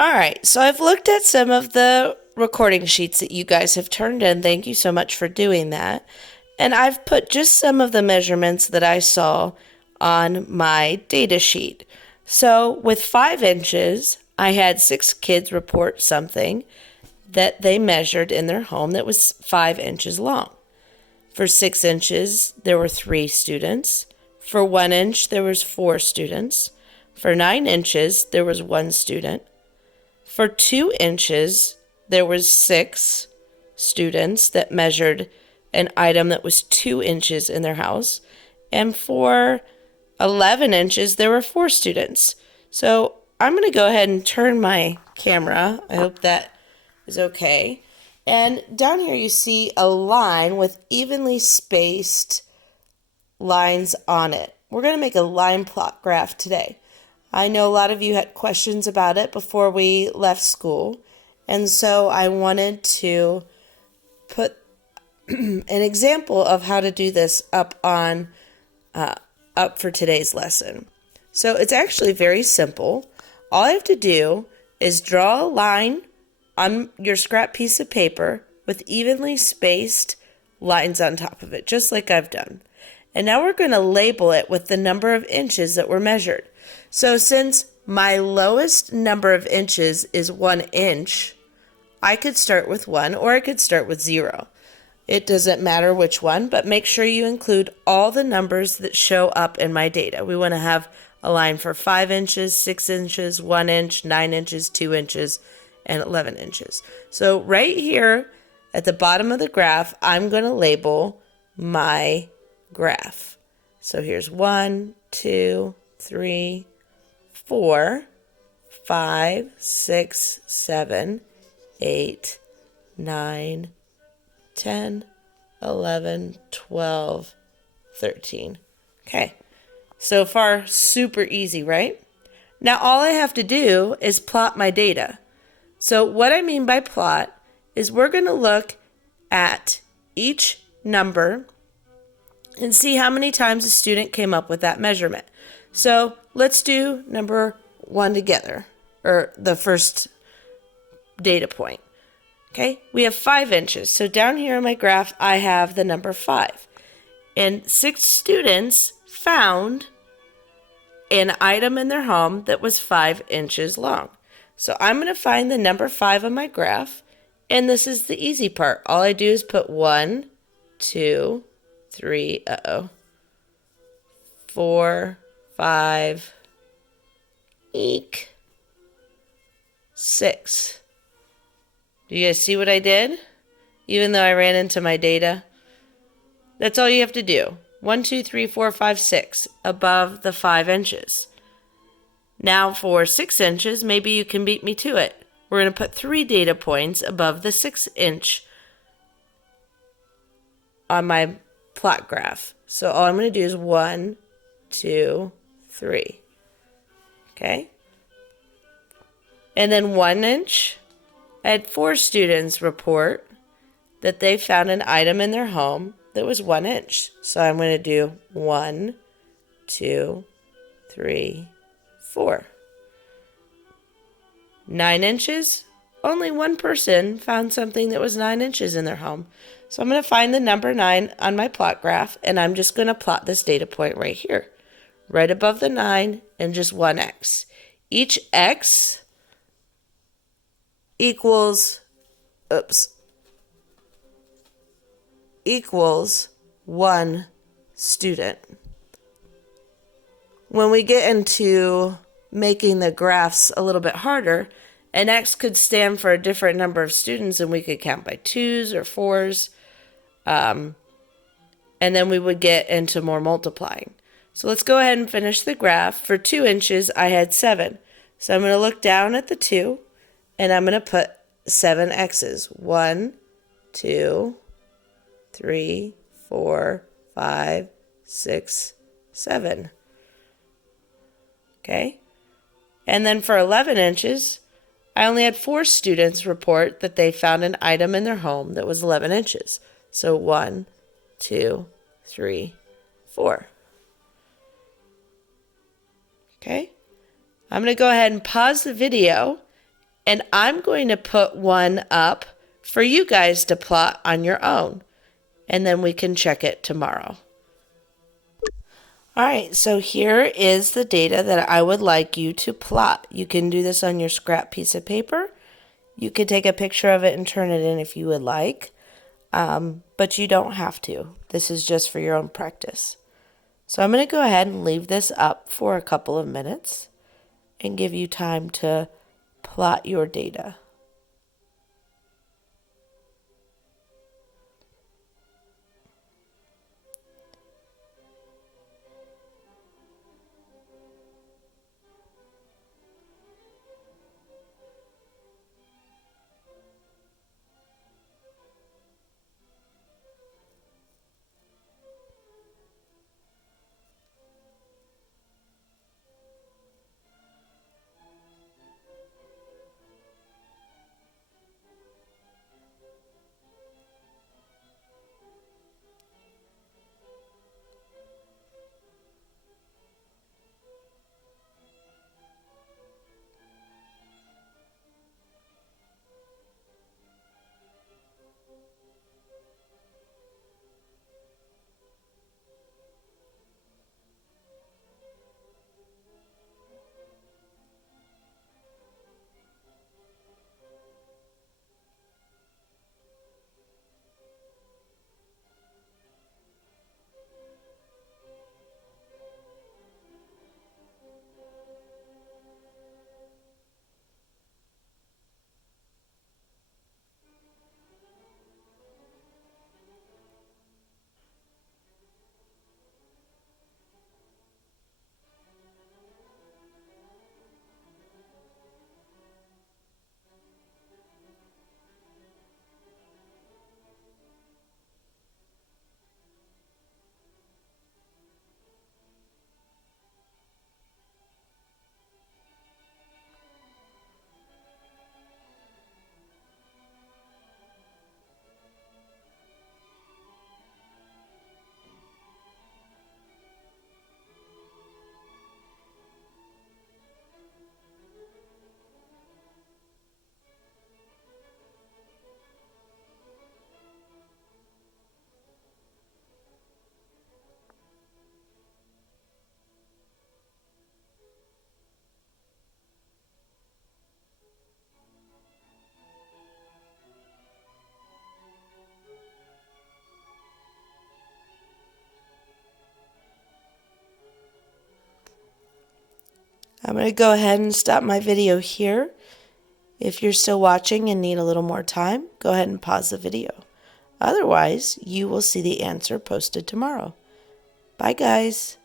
All right, so I've looked at some of the recording sheets that you guys have turned in. Thank you so much for doing that. And I've put just some of the measurements that I saw on my data sheet. So with 5 inches, I had 6 kids report something that they measured in their home that was 5 inches long. For 6 inches, there were 3 students. For 1 inch, there was 4 students. For 9 inches, there was 1 student. For 2 inches, there was 6 students that measured an item that was 2 inches in their house. And for 11 inches, there were 4 students. So I'm going to go ahead and turn my camera. I hope that is okay. And down here you see a line with evenly spaced lines on it. We're going to make a line plot graph today. I know a lot of you had questions about it before we left school, and so I wanted to put an example of how to do this up for today's lesson. So it's actually very simple. All I have to do is draw a line on your scrap piece of paper with evenly spaced lines on top of it, just like I've done. And now we're going to label it with the number of inches that were measured. So since my lowest number of inches is 1 inch, I could start with 1 or I could start with 0. It doesn't matter which one, but make sure you include all the numbers that show up in my data. We want to have a line for 5 inches, 6 inches, 1 inch, 9 inches, 2 inches, and 11 inches. So right here at the bottom of the graph, I'm going to label my graph. So here's 1, 2, 3, 4, 5, 6, 7, 8, 9, 10, 11, 12, 13. Okay, so far super easy, right? Now all I have to do is plot my data. So what I mean by plot is we're going to look at each number and see how many times a student came up with that measurement. So let's do number 1 together, or the first data point. Okay, we have 5 inches. So down here in my graph, I have the number 5. And 6 students found an item in their home that was 5 inches long. So I'm going to find the number 5 on my graph, and this is the easy part. All I do is put 1, 2, 3, 4, 5, 6. Do you guys see what I did? Even though I ran into my data. That's all you have to do. 1, 2, 3, 4, 5, 6 above the 5 inches. Now for 6 inches, maybe you can beat me to it. We're going to put 3 data points above the 6 inch on my plot graph. So all I'm going to do is 1, 2, 3. Okay? And then 1 inch, I had 4 students report that they found an item in their home that was 1 inch. So I'm going to do 1, 2, 3, 4. 9 inches, only one person found something that was 9 inches in their home. So I'm going to find the number 9 on my plot graph, and I'm just going to plot this data point right here, right above the 9 and just one X. Each X equals 1 student. When we get into making the graphs a little bit harder, an X could stand for a different number of students, and we could count by 2s or 4s. And then we would get into more multiplying. So let's go ahead and finish the graph. For 2 inches, I had 7. So I'm going to look down at the 2, and I'm going to put 7 X's. 1, 2, 3, 4, 5, 6, 7. Okay? And then for 11 inches, I only had 4 students report that they found an item in their home that was 11 inches. So 1, 2, 3, 4. Okay? I'm going to go ahead and pause the video And I'm going to put one up for you guys to plot on your own. And then we can check it tomorrow. All right, so here is the data that I would like you to plot. You can do this on your scrap piece of paper. You could take a picture of it and turn it in if you would like, but you don't have to. This is just for your own practice. So I'm going to go ahead and leave this up for a couple of minutes and give you time to plot your data. I'm going to go ahead and stop my video here. If you're still watching and need a little more time, go ahead and pause the video. Otherwise, you will see the answer posted tomorrow. Bye, guys.